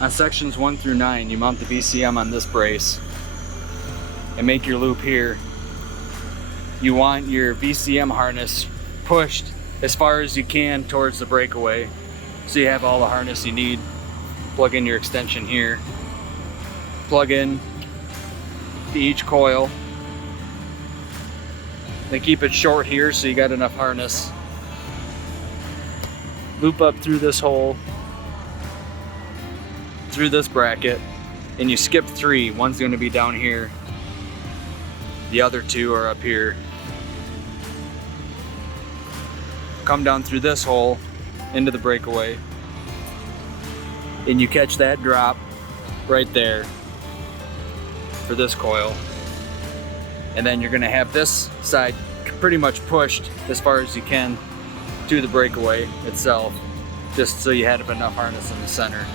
On sections 1 through 9, you mount the VCM on this brace and make your loop here. You want your VCM harness pushed as far as you can towards the breakaway, so you have all the harness you need. Plug in your extension here, plug in to each coil, then keep it short here so you got enough harness. Loop up through this hole, through this bracket, and you skip 3. One's going to be down here, the other 2 are up here. Come down through this hole into the breakaway, and you catch that drop right there for this coil. And then you're going to have this side pretty much pushed as far as you can to the breakaway itself, just so you had enough harness in the center.